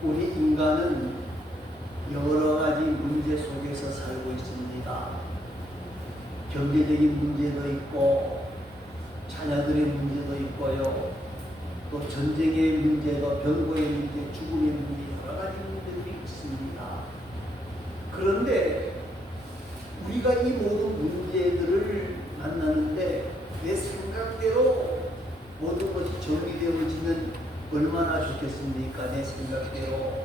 우리 인간은 여러 가지 문제 속에서 살고 있습니다. 경제적인 문제도 있고, 자녀들의 문제도 있고요. 또 전쟁의 문제도, 병고의 문제, 죽음의 문제, 여러 가지 문제들이 있습니다. 그런데 우리가 이 모든 문제들을 만나는데 내 생각대로 모든 것이 정리되어지면 얼마나 좋겠습니까? 내 생각대로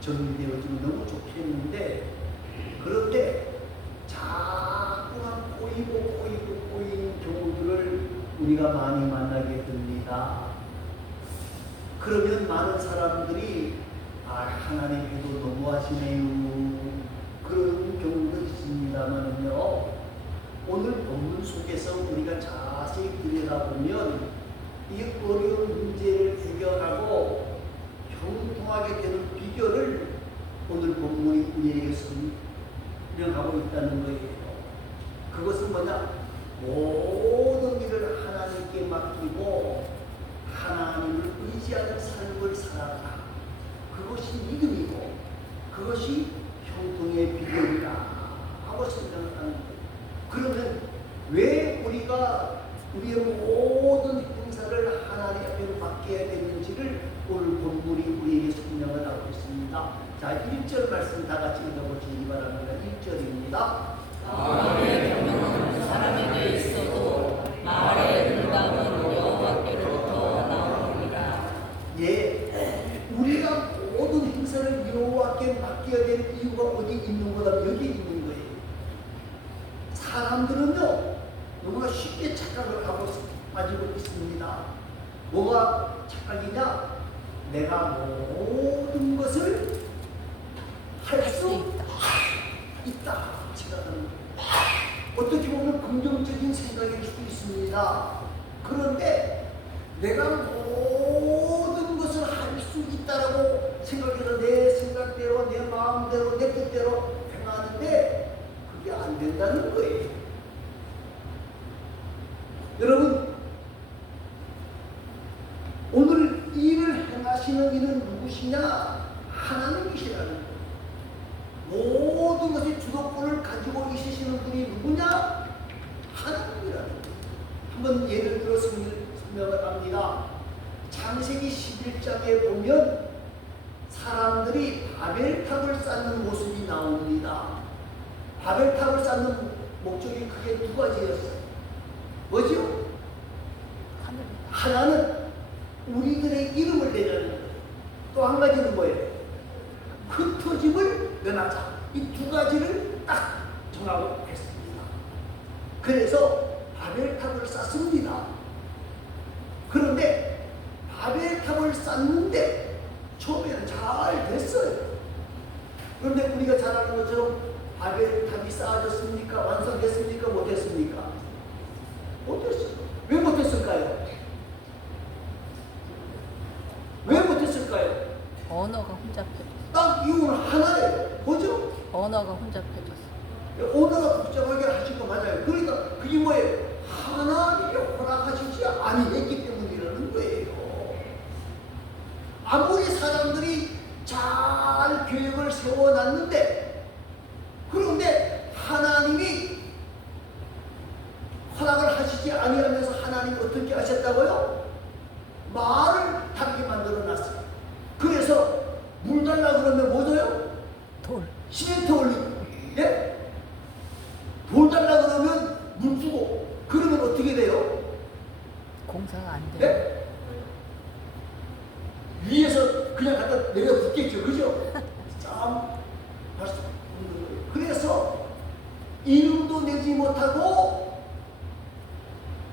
정리되어지면 너무 좋겠는데, 그런데 자꾸만 꼬이는 경우들을 우리가 많이 만나게 됩니다. 그러면 많은 사람들이 하나님께도 너무하시네요, 그런 경우도 있습니다만은요, 오늘 본문 속에서 우리가 자세히 들여다보면 이 어려운 문제를 해결하고 형통하게 되는 비결을 오늘 본문이 우리에게 설명하고 있다는 거예요. 그것은 뭐냐? 모든 일을 하나님께 맡기고 하나님을 의지하는 삶을 살아라. 그것이 믿음이고 그것이 형통의 비결이다 하고 설명을 하는 거예요. 그러면 왜 우리가 우리의 모든 행사를 하나님 앞에 맡겨야 되는지를 오늘 본문이 우리에게 설명을 하고 있습니다. 자, 1절 말씀 다 같이 읽어보시기 바랍니다. 1절입니다. 마음에 경영하는 사람에게 있어도 말의 응답은 여호와께로부터 나옵니다. 예, 우리가 모든 행사를 여호와께 맡겨야 될 이유가 어디 있는 거다? 여기 있는 거예요. 사람들은요, 너무나 쉽게 착각을 하고 빠지고 있습니다. 뭐가 착각이냐? 내가 모든 것을 할 수 있다 생각하는 거예요. 어떻게 보면 긍정적인 생각일 수도 있습니다. 그런데 내가 모든 것을 할 수 있다라고 생각해서 내 생각대로, 내 마음대로, 내 뜻대로 행하는데 그게 안 된다는 거예요. 여러분, 오늘 일을 행하시는 이는 누구시냐? 하나님이시라는 거예요. 모든 것의 주도권을 가지고 있으시는 분이 누구냐? 하나님이라는 거예요. 한번 예를 들어 설명을 합니다. 창세기 11장에 보면 사람들이 바벨탑을 쌓는 모습이 나옵니다. 바벨탑을 쌓는 목적이 크게 두 가지였어요. 뭐죠? 하나는 우리들의 이름을 내자는 거예요. 또 한 가지는 뭐예요? 흩어짐을 면하자. 이 두 가지를 딱 정하고 했습니다. 그래서 바벨탑을 쌓습니다. 그런데 바벨탑을 쌓는데 처음에는 잘 됐어요. 그런데 우리가 잘 아는 것처럼 바벨탑이 쌓아졌습니까? 완성됐습니까? 못했습니까? 못했어요. 왜 못했을까요? 왜 못했을까요? 언어가 혼잡해졌어. 딱 이유는 하나예요. 뭐죠? 언어가 혼잡해졌어. 언어가 복잡하게 하신 거 맞아요. 그러니까 그게 뭐예요? 하나님이 허락하시지 아니했기 때문이라는 거예요. 아무리 사람들이 잘 계획을 세워놨는데, 그런데 하나님이 허락을 하시지 아니하면서 하나님이 어떻게 하셨다고요? 말을 다르게 만들어놨어요. 그래서 물 달라 그러면 뭐 줘요? 돌. 시멘트 올리고, 예? 돌 달라 그러면 물 주고, 그러면 어떻게 돼요? 공사가 안 돼. 네? 위에서 그냥 갖다 내려 붙겠죠. 그죠? 참, 그래서 이름도 내지 못하고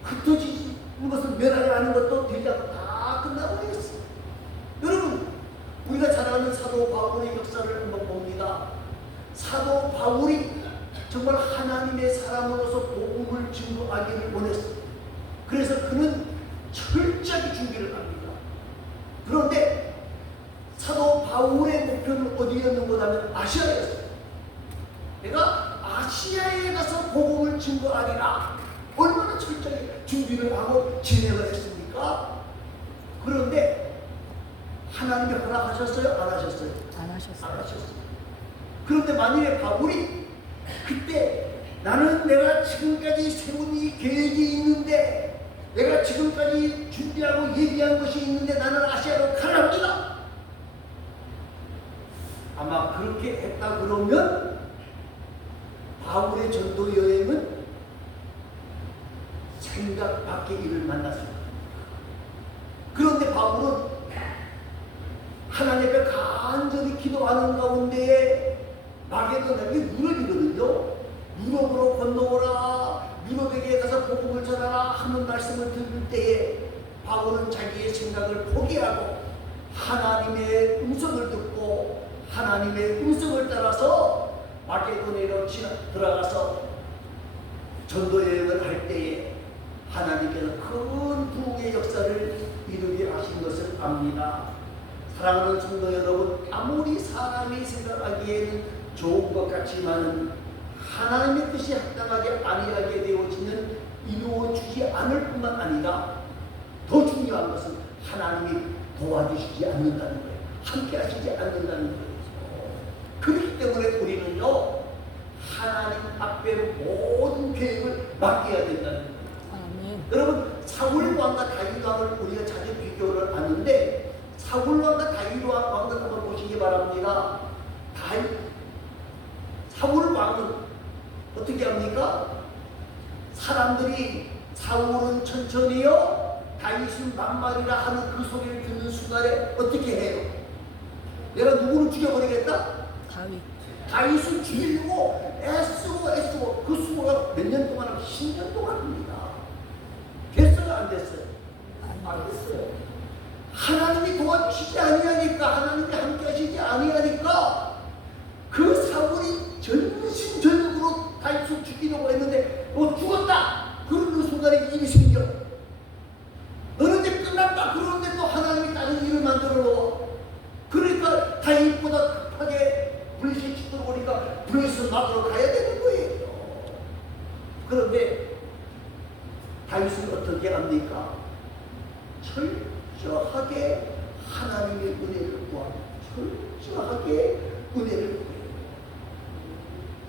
흩어지는 것을 면하지 않은 것도 되지 않고 다 끝나고 있어요. 여러분, 우리가 잘 아는 사도 바울의 역사를 한번 봅니다. 사도 바울이 정말 하나님의 사람으로서 복음을 증거하기를 원했어요. 그래서 그는 철저하게 준비를 합니다. 그런데 사도 바울의 목표는 어디였는가 하면 아시아였어요. 내가 아시아에 가서 복음을 증거하리라. 얼마나 철저하게 준비를 하고 진행을 했습니까? 그런데 하나님이 허락하셨어요? 안 하셨어요? 안 하셨어요. 안 하셨어요. 그런데 만일에 바울이 그때 나는 내가 지금까지 세운 이 계획이 있는데 내가 지금까지 준비하고 예비한 것이 있는데 나는 아시아로 가랍니다. 아마 그렇게 했다 그러면 바울의 전도 여행은 생각 밖의 일을 만났습니다. 그런데 바울은 하나님 앞에 간절히 기도하는 가운데에 마게도나에 유럽이거든요. 유럽으로 건너오라, 유럽에게 가서 복음을 전하라 하는 말씀을 들을 때에 바울은 자기의 생각을 포기하고 하나님의 음성을 듣고 하나님의 음성을 따라서 마게도냐로 들어가서 전도 여행을 할 때에 하나님께서 큰 부흥의 역사를 이루게 하신 것을 압니다. 사랑하는 성도 여러분, 아무리 사람이 생각하기에는 좋은 것 같지만 하나님의 뜻이 합당하게 아니하게 되어지는 이루어지지 않을 뿐만 아니라 더 중요한 것은 하나님이 도와주시지 않는다는 거예요. 함께 하시지 않는다는 거예요. 그렇기 때문에 우리는요, 하나님 앞에 모든 계획을 맡겨야 된다는 거예요. 아멘. 여러분, 사울 왕과 다윗 왕을 우리가 자주 비교를 하는데 사울 왕과 다윗 왕을 한번 보시기 바랍니다. 사울 왕은 어떻게 합니까? 사람들이 사울은 천천히요, 다윗은 만말이라 하는 그 소리를 듣는 순간에 어떻게 해요? 내가 누구를 죽여버리겠다? 다윗을 죽이려고 애쓰고 그 수고가 몇 년 동안 하고 10년 동안 합니다. 됐어요? 안 됐어요? 안 됐어요. 하나님이 도와주시지 아니하니까, 하나님이 함께 하시지 아니하니까 그 사울이 전심전력으로 다윗을 죽이려고 했는데 죽었다! 그러는 순간에 일이 생겨. 너는 이제 끝났다! 그러는데 또 하나님이 다른 일을 만들어 놓아. 그러니까 다윗보다 급하게 블레셋이 들어오니까 블레셋 막으러 가야 되는 거예요. 그런데 다윗은 어떻게 합니까? 철저하게 하나님의 은혜를 구하고 철저하게 은혜를 구해요.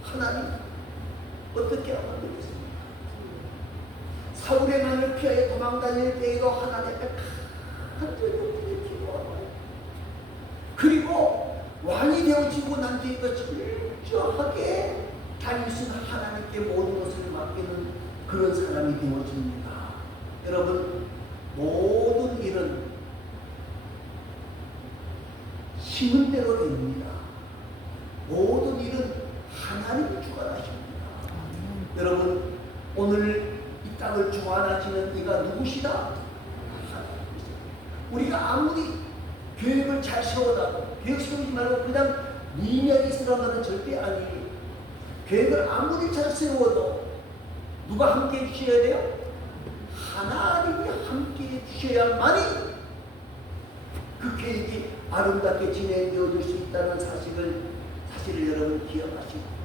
하나님 어떻게 하면 되겠습니까? 사울의 난을 피하여 도망다닐 때에도 하나님 앞에 간절히 기도하고 그리고 왕이 되어지고 난 뒤에도 철저하게 다윗은 하나님께 모든 것을 맡기는 그런 사람이 되어집니다. 여러분, 모든 일은 심은 대로 됩니다. 모든 일은 하나님이 주관하십니다. 여러분, 오늘 이 땅을 주관하시는 이가 누구시다? 하나님이세요. 우리가 아무리 계획을 잘 세워나고 계획 세우지 말고 그냥 무의미하게 있으라는 절대 아니에요. 계획을 아무리 잘 세워도 누가 함께 해주셔야 돼요? 하나님이 함께 해주셔야만이 그 계획이 아름답게 진행되어질 수 있다는 사실을 여러분 기억하시고,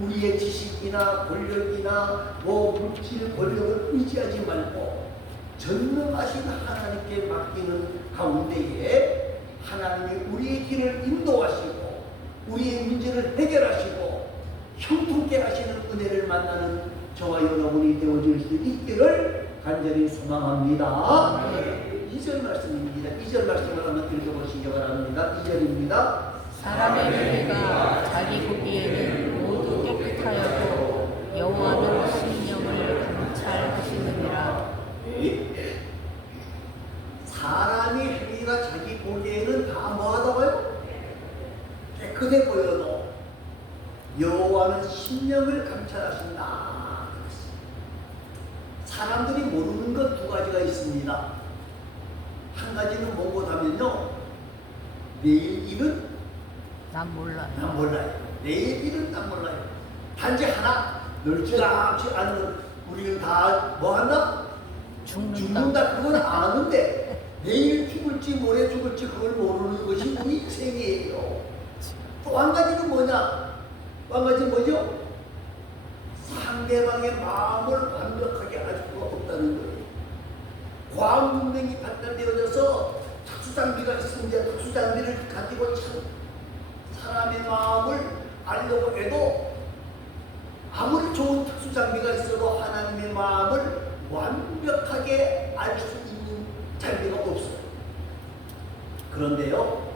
우리의 지식이나 권력이나 물질 권력을 의지하지 말고 전능하신 하나님께 맡기는 가운데에 하나님이 우리의 길을 인도하시고 우리의 문제를 해결하시고 형통케 하시는 은혜를 만나는 저와 여러분이 되어질 수 있기를 간절히 소망합니다. 2절 말씀입니다. 2절 말씀을 한번 읽어보시기 바랍니다. 2절입니다. 사람의 죄가 자기 보기에는 모두 깨끗하여도 여호와는 심령을 감찰하시느니라. 사람이 행위가 자기 보기에는 다 뭐하다고요? 깨끗해 보여도 여호와는 심령을 감찰하신다. 사람들이 모르는 것 두 가지가 있습니다. 한 가지는 뭐고 하면요, 내일 일은 난 몰라요. 난 몰라요. 내일 일은 난 몰라요. 단지 하나, 널찍하지 않은 우리는 다 뭐한다? 죽는다. 그건 아는데 내일 죽을지 모레 죽을지 그걸 모르는 것이 우리 인생이에요. 또 한 가지는 뭐냐? 또 한 가지는 뭐죠? 상대방의 마음을 완벽하게 알 수가 없다는 거예요. 과학 문명이 발달되어져서 특수장비가 있는데 특수장비를 가지고 참 사람의 마음을 알려고 해도 아무리 좋은 특수장비가 있어도 하나님의 마음을 완벽하게 알 수 있는 장비가 없어요. 그런데요,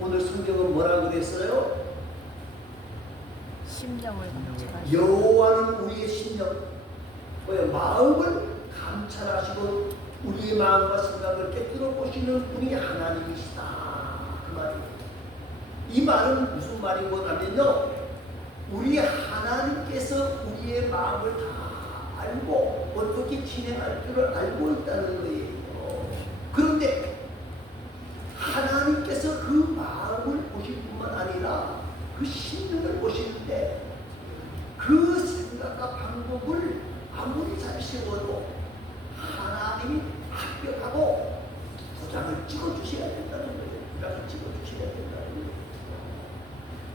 오늘 성경은 뭐라고 그랬어요? 심령을 감찰하시고 여호와는 우리의 심령, 마음을 감찰하시고 우리의 마음과 생각을 깨뜨려 보시는 분이 하나님이시다. 그 말이에요. 이 말은 무슨 말이고 하면요, 우리 하나님께서 우리의 마음을 다 알고 어떻게 진행할 줄을 알고 있다는 거예요. 그런데 하나님께서 그 마음을 보실 뿐만 아니라 그 심령을 보시는데 그 생각과 방법을 아무리 잘 세워도 하나님이 합격하고 도장을 찍어주셔야 된다는 거예요. 도장을 찍어주셔야 된다는 거예요.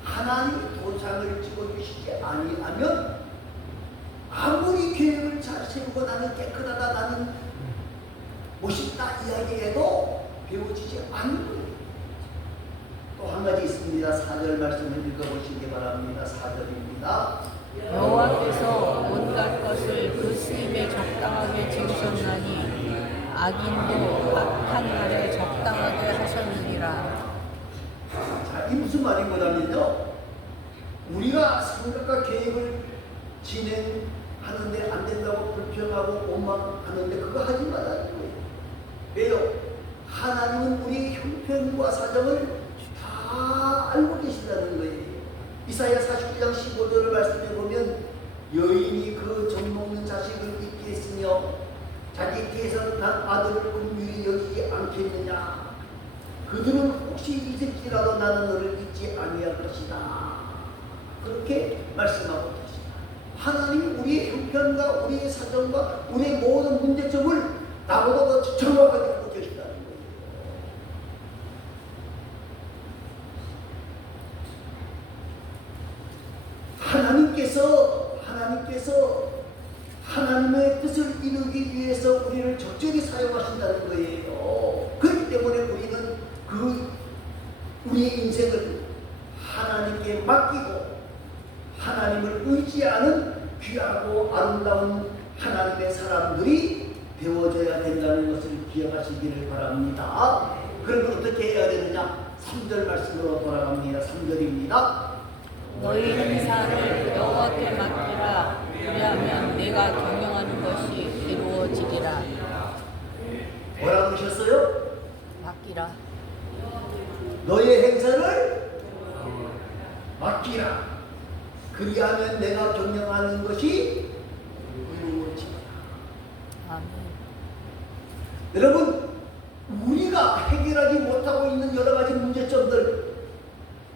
하나님이 도장을 찍어주시지 아니하면 아무리 계획을 잘 세우고 나는 깨끗하다, 나는 멋있다 이야기해도 배워지지 않는 거예요. 또 한 가지 있습니다. 4절 말씀을 읽어보시기 바랍니다. 4절입니다. 여호와께서 온갖 것을 그 수입에 적당하게 지으셨나니 악인도 악한 날에 적당하게 하셨느니라. 자, 이 무슨 말인 거냐면요, 우리가 생각과 계획을 진행하는데 안 된다고 불평하고 원망하는데 그거 하지 말라는 거예요. 왜요? 하나님은 우리의 형편과 사정을 다 알고 계신다는 거예요. 이사야 49장 15절을 말씀해 보면 여인이 그 젖먹는 자식을 잊게 했으며 자기 뒤에서 난 아들을 긍휼히 여기지 않겠느냐. 그들은 혹시 잊을지라도 나는 너를 잊지 아니할 것이다. 그렇게 말씀하고 계십니다. 하나님이 우리의 형편과 우리의 사정과 우리의 모든 문제점을 나보다 더 정확하게 알고 계신다는 거예요. 하나님께서 하나님의 뜻을 이루기 위해서 우리를 적절히 사용하신다는 거예요. 그렇기 때문에 우리는 우리의 인생을 하나님께 맡기고 하나님을 의지하는 귀하고 아름다운 하나님의 사람들이 되어져야 된다는 것을 기억하시기를 바랍니다. 그러면 어떻게 해야 되느냐? 3절 말씀으로 돌아갑니다. 3절입니다. 너희 행사를 여호와께 맡기라. 그리하면 내가 경영하는 것이 이루어지리라. 뭐라고 그러셨어요? 맡기라. 너의 행사를 맡기라. 그리하면 내가 경영하는 것이 이루어지리라. 아멘. 여러분, 우리가 해결하지 못하고 있는 여러 가지 문제점들,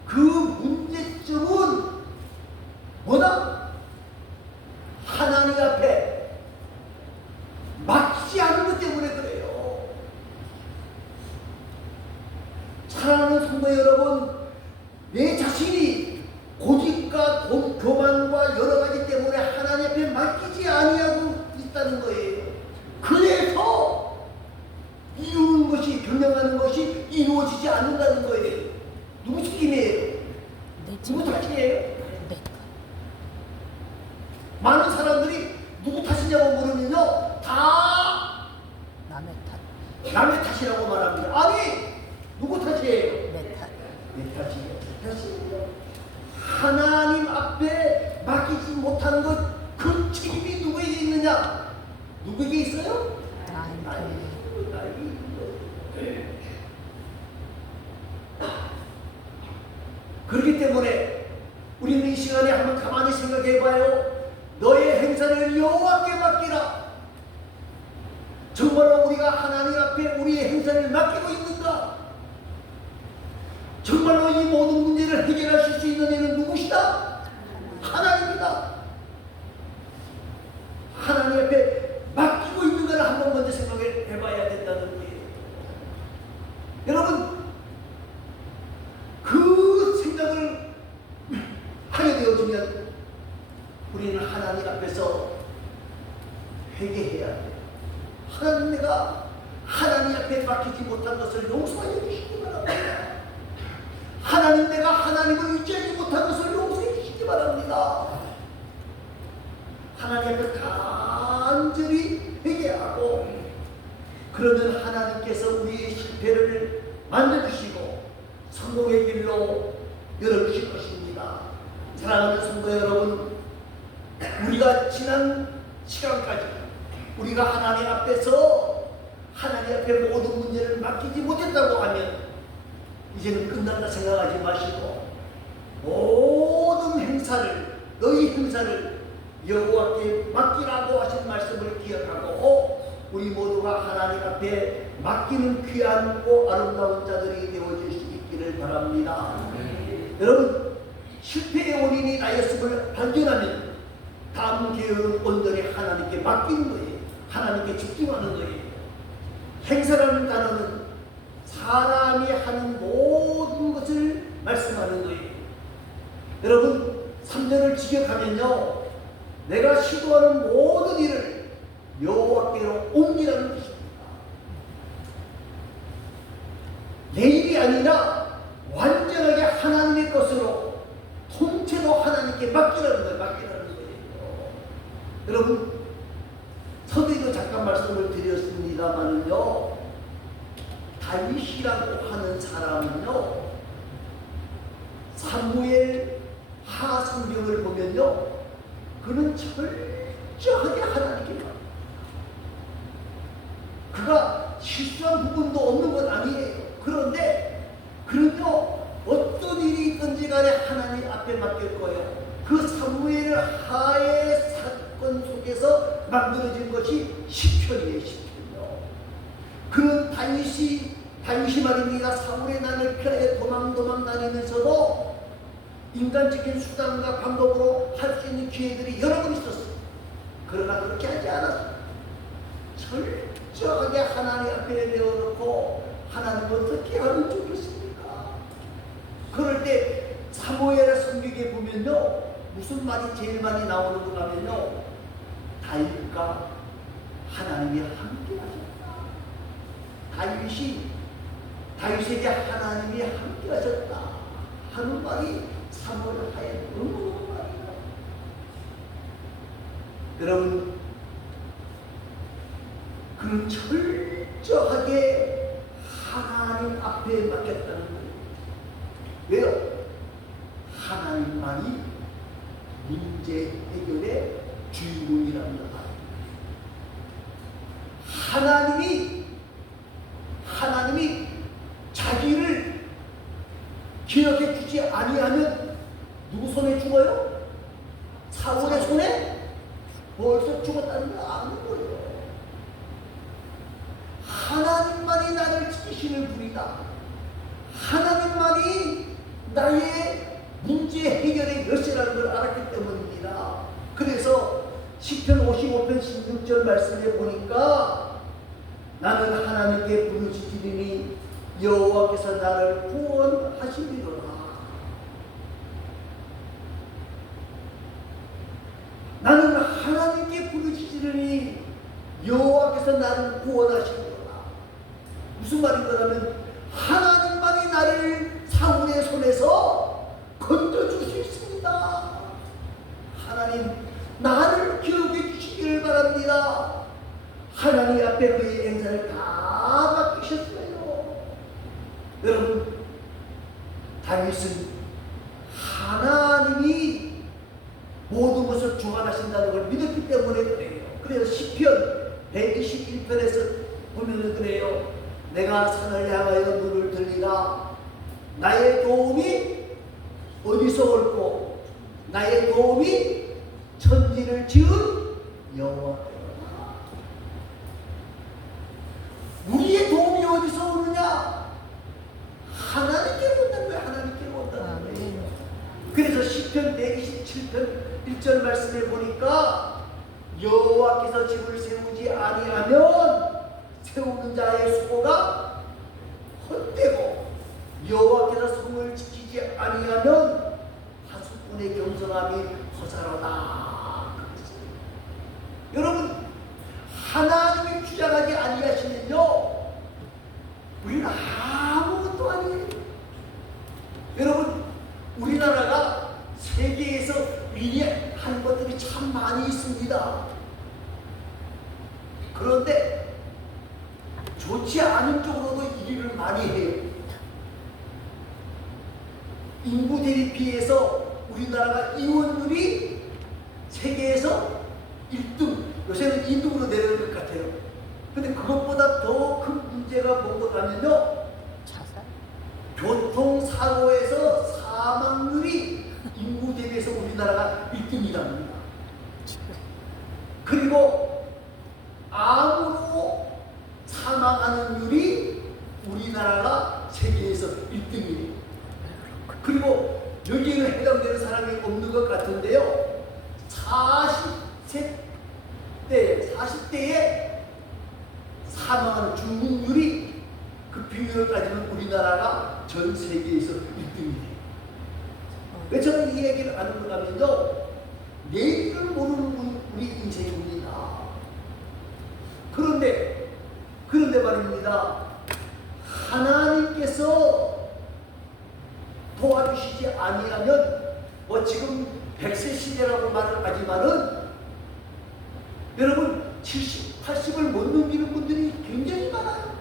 그 문제점은 뭐다? 하나님 앞에 맡기지 않은 것 때문에 그래요. 사랑하는 성도 여러분, 내 자신이 고집과 교만과 여러 가지 때문에 하나님 앞에 맡기지 아니하고 있다는 거예요. 그래서 이루는 것이, 경영하는 것이 이루어지지 않는다는 거예요. 누구 책임이에요? 누구 탓이에요? 많은 사람들이 누구 탓이냐고 물으면요, 다 남의 탓이라고 말합니다. 아니, 누구 탓이에요? 내 탓. 내 탓이에요. 내 탓이에요. 하나님 앞에 맡기지 못한 것, 그 책임이 누구에게 있느냐? 누구에게 있어요? 나에게. 그렇기 때문에 우리는 이 시간에 한번 가만히 생각해 봐요. 너의 행사를 여호와께 맡기라. 정말로 우리가 하나님 앞에 우리의 행사를 맡기고 있는가? 정말로 이 모든 문제를 해결하실 수 있는 이는 누구시다? 하나님이다. 하나님 앞에 맡기고 있는가를 한번 먼저 생각해 봐야 된다는 거예요. 여러분, 그 생각을 하게 되어지면 우리는 하나님 앞에서 회개해야 돼요. 하나님, 내가 하나님 앞에 맡기지 못한 것을 용서해 주시기 바랍니다. 하나님, 내가 하나님을 의지하지 못한 것을 용서해 주시기 바랍니다. 하나님 앞에 간절히 회개하고, 그러면 하나님께서 우리의 실패를 만져주시고 성공의 길로 열어주실 것입니다. 사랑하는 성도 여러분, 우리가 지난 시간까지 우리가 하나님 앞에서 하나님 앞에 모든 문제를 맡기지 못했다고 하면 이제는 끝난다 생각하지 마시고, 모든 행사를, 너희 행사를 여호와께 맡기라고 하신 말씀을 기억하고, 우리 모두가 하나님 앞에 맡기는 귀하고 아름다운 자들이 되어질 수 있기를 바랍니다. 여러분, 실패의 원인이 나였음을 발견하면 다음 기회는 온전히 하나님께 맡기는 거예요. 하나님께 집중하는 거예요. 행사라는 단어는 사람이 하는 모든 것을 말씀하는 거예요. 여러분, 3절을 직역하면요, 내가 시도하는 모든 일을 여호와께로 옮기라는 것입니다. 내 일이 아니라 완전하게 하나님의 것으로 통째로 하나님께 맡기라는 거예요. 맡기라는 거예요. 여러분, 서두에도 잠깐 말씀을 드렸습니다만은요, 다윗이라고 하는 사람은요, 사무엘 하성경을 보면요, 그는 철저하게 하나님께 맡깁니다. 그가 실수한 부분도 없는 건 아니에요. 그런데 그는요, 어떤 일이 있든지 간에 하나님 앞에 맡길 거예요. 그 사무엘 하의 사건 속에서 만들어진 것이 시편이에요. 시편이요. 그는 다윗이 말입니다. 사울의 난을 피하여 도망 다니면서도 인간적인 수단과 방법으로 할 수 있는 기회들이 여러 번 있었어요. 그러나 그렇게 하지 않았어요. 철저하게 하나님 앞에 내어놓고, 하나님 어떻게 하면 좋겠습니까? 그럴 때 사무엘 성경에 보면요, 무슨 말이 제일 많이 나오는가 하면요, 다윗과 하나님이 함께 하셨다. 다윗에게 하나님이 함께 하셨다 하는 말이 사무엘 하에 너무 말이에요. 여러분, 그는 철저하게 하나님 앞에 맡겼다는 거예요. 왜요? 하나님만이 문제 해결의 주인공이랍니다. 하나님이 자기를 기억해 주지 아니하면 누구 손에 죽어요? 사울의 손에 벌써 죽었다는 걸 아는 거예요. 하나님만이 나를 지키시는 분이다. 하나님만이 나의 문제 해결의 열쇠라는 걸 알았기 때문입니다. 그래서 시편 55편 16절 말씀에 보니까, 나는 하나님께 부르짖으리니 여호와께서 나를 구원하시리로다. 나는 하나님께 부르짖으리니 여호와께서 나를 구원하시리로다. 무슨 말인가하면, 하나님만이 나를 사울의 손에서 건져줄 수 있습니다. 하나님, 나를 기억해 주시기를 바랍니다. 하나님 앞에 그의 행사를 다 맡기셨어요. 여러분, 다윗은 하나님이 모든 것을 주관하신다는 걸 믿었기 때문에 그래요. 그래서 시편 121편에서 보면은 그래요. 내가 산을 향하여 눈을 들리라. 나의 도움이 어디서 올고, 나의 도움이 천지를 지은 여호와께로다. 우리의 도움이 어디서 오느냐? 하나님께로 온다는 거예요. 하나님께로 온다는 거예요. 그래서 시편 127편 1절 말씀에 보니까, 여호와께서 집을 세우지 아니하면 세우는 자의 수고가 헛되고, 여호와께서 성을 지키지 아니하면 하수꾼의 겸손함이 허사로다. 여러분, 하나님이 주장하지 아니하시면요, 우리나라가 세계에서 위대한 것들이 참 많이 있습니다. 그런데 좋지 않은 쪽으로도 일을 많이 해요. 인구 대비해서 우리나라가 이혼율이 세계에서 1등, 요새는 2등으로 내려오는 것 같아요. 근데 그것보다 더 큰 문제가 뭐냐면요, 자살? 교통사고에서 사망률이 인구 대비해서 우리나라가 1등이랍니다. 그리고 암으로 사망하는 율이 우리나라가 세계에서 1등이에요. 그리고 여기에는 해당되는 사람이 없는 것 같은데요. 40대에 사망하는 중국률이 그 비율을 따지면 우리나라가 전 세계에서 1등이에요. 왜 저는 이 얘기를 하는 거냐면요, 내일을 모르는 우리 인생입니다. 그런데 말입니다, 하나님께서 도와주시지 아니하면, 뭐 지금 100세 시대라고 말을 하지만은 여러분 70, 80을 못 넘기는 분들이 굉장히 많아요.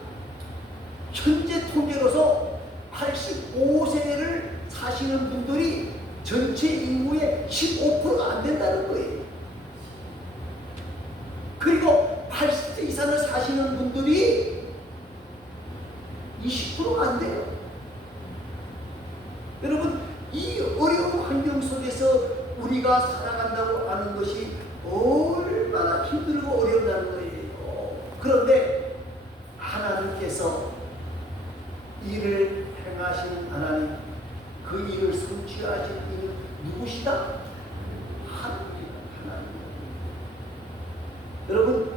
현재 통계로서 85세를 사시는 분들이 전체 인구의 15%가 안 된다는 거예요. 그리고 80세 이상을 사시는 분들이 20%가 안 돼요. 여러분, 이 어려운 환경 속에서 우리가 살아간다고 하는 것이 얼마나 힘들고 어렵다는 거예요. 그런데 하나님께서 일을 행하시는 하나님, 그 일을 성취하실 이는 누구시다? 하나님. 여러분,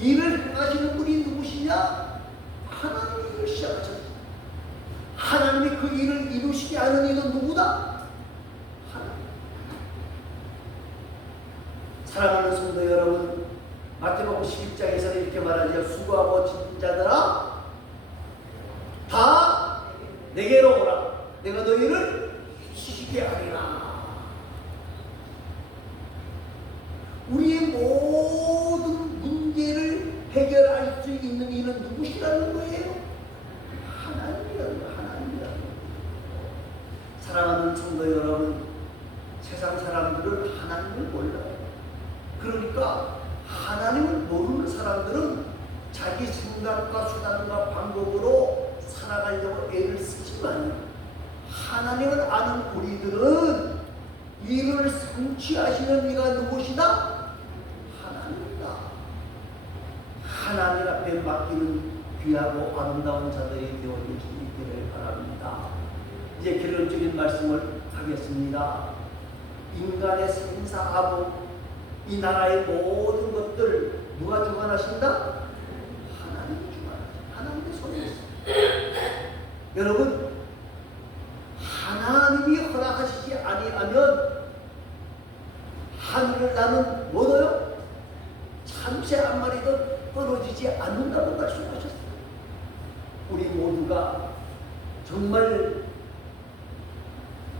일을 행하시는 분이 누구시냐? 하나님이 일을 시작하셨습니다. 하나님이 그 일을 이루시지 않은 이는 누구다? 하나님. 사랑하는 성도 여러분, 마태복음 11장에서는 이렇게 말하죠. 수고하고 지친 자들아, 다 내게로 오라. 내가 너희를 쉬게 하리라. 우리의 모든 문제를 해결할 수 있는 이는 누구시라는 거예요? 하나님이라는 거예요. 하나님이라는 거예요. 사랑하는 성도 여러분, 세상 사람들은 하나님을 몰라요. 그러니까 하나님을 모르는 사람들은 자기 생각과 수단과 방법으로 살아가려고 애를 쓰지만, 하나님을 아는 우리들은 이를 성취하시는 이가 누구시다? 하나님이다. 하나님 앞에 맡기는 귀하고 아름다운 자들이 되어줄 수 있기를 바랍니다. 이제 결론적인 말씀을 하겠습니다. 인간의 생사하고 이 나라의 모든 것들 누가 주관하신다? 하나님이 주관하신다. 하나님의 손에 있습니다. 여러분, 하나님이 허락하시지 아니하면 하늘을 나는 뭐더요? 참새 한 마리도 떨어지지 않는다고 말씀하셨어요. 우리 모두가 정말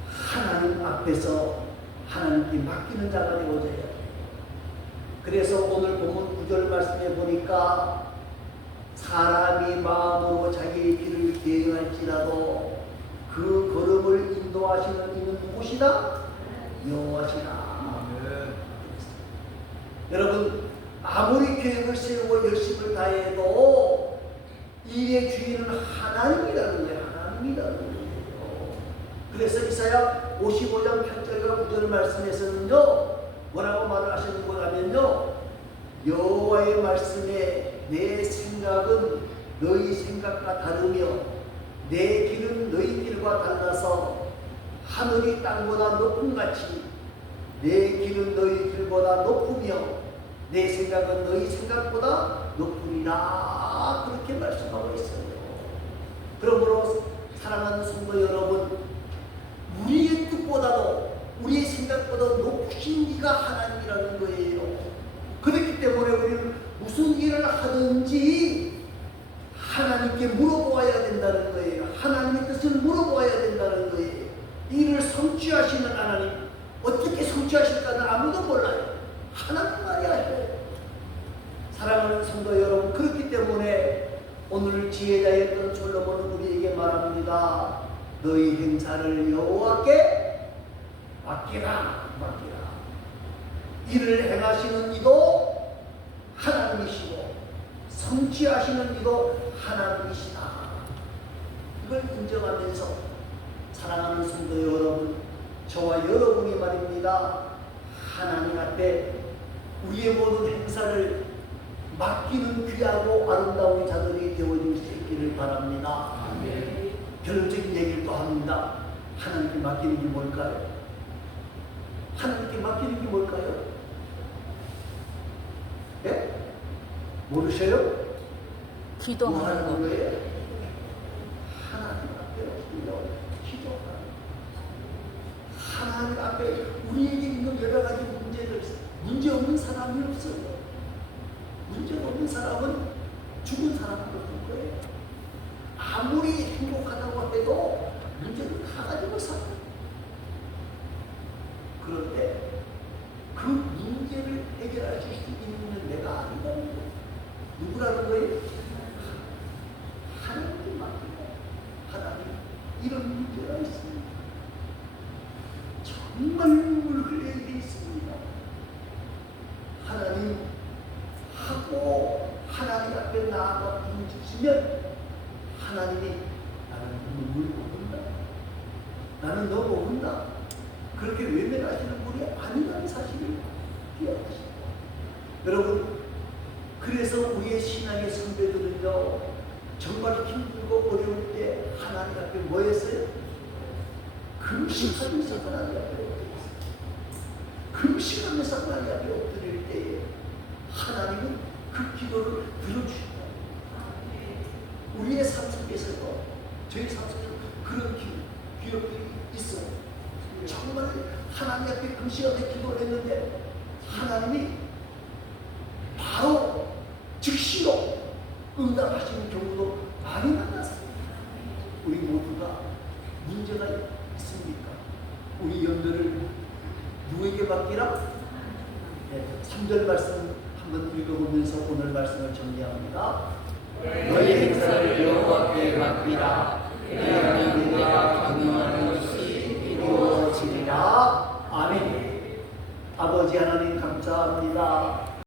하나님 앞에서 하나님께 맡기는 자가 되어져야 돼요. 그래서 오늘 본문 9절 말씀에 보니까 사람이 마음으로 자기의 길을 계획할지라도 그 걸음을 인도하시는 이는 누구시다? 여호와시라. 여러분, 아무리 계획을 세우고 열심을 다해도 일의 주인은 하나님이라는 거예요. 하나님이라는 거예요. 그래서 이사야 55장 8절과 9절 말씀에서는요, 뭐라고 말을 하시는 거냐면요, 여호와의 말씀에 내 생각은 너희 생각과 다르며 내 길은 너희 길과 달라서 하늘이 땅보다 높음같이 내 길은 너희 길보다 높으며 내 생각은 너희 생각보다 높으리라. 그렇게 말씀하고 있어요. 그러므로 사랑하는 성도 여러분, 우리의 뜻보다도 우리의 생각보다 높으신 이가 하나님이라는 거예요. 그렇기 때문에 우리는 무슨 일을 하든지 하나님께 물어보아야 된다는 거예요. 하나님의 뜻을 물어보아야 된다는 거예요. 성취하실까는 아무도 몰라요. 하나님만이 아셔요. 사랑하는 성도 여러분, 그렇기 때문에 오늘 지혜자였던 솔로몬은 우리에게 말합니다. 너희 행사를 여호와께 맡기라. 이를 행하시는 이도 하나님이시고 성취하시는 이도 하나님이시다. 이걸 인정하면서 사랑하는 성도 여러분, 저와 여러분이 말입니다. 하나님 앞에 우리의 모든 행사를 맡기는 귀하고 아름다운 자들이 되어줄 수 있기를 바랍니다. 아멘. 결론적인 얘기를 또 합니다. 하나님께 맡기는 게 뭘까요? 하나님께 맡기는 게 뭘까요? 예? 모르셔요? 뭐 하는 기도하는 거. 거예요? 하나님 앞에 기도하는 하나님 앞에 우리에게 있는 여러 가지 문제들, 문제 없는 사람이 없어요. 문제 없는 사람은 죽은 사람도 없는 거예요. 아무리 행복하다고 해도 문제를 다 가지고 살아요. 그런데 그 문제를 해결하실 수 있는 내가 아니라는 거예요. 누구라는 거예요? 하나님께 맡기고, 하나님 이런 문제가 있습니다. 정말 눈물 흘릴 일이 있습니다. 하나님 하고 하나님 앞에 나아가 부르짖으면 하나님이 나는 눈물 모른다. 나는 너 모른다. 그렇게 외면하시는 분이 아니라는 사실을 기억하십니다. 여러분, 그래서 우리의 신앙의 선배들은요, 정말 힘들고 어려울 때 하나님 앞에 뭐 했어요? 금식하면서 하나님 앞에 엎드렸어요. 금식하면서 하나님 앞에 엎드릴 때에 하나님은 그 기도를 들어주신다. 우리의 삶 속에서도, 저희 삶 속에서 그런 기억들이 있어요. 정말 하나님 앞에 금식하며 기도를 했는데 하나님이 바로 즉시로 응답하시는 경우도 많이 만났습니다. 우리 모두가 문제가 있습니까? 우리 염려를 누구에게 맡기라? 네, 3절 말씀 한번 읽어보면서 오늘 말씀을 정리합니다. 너희 행사를 여호와께 맡기라. 왜냐하면 내가 경영하는 것이 이루어지리라. 아멘. 아버지 하나님 감사합니다.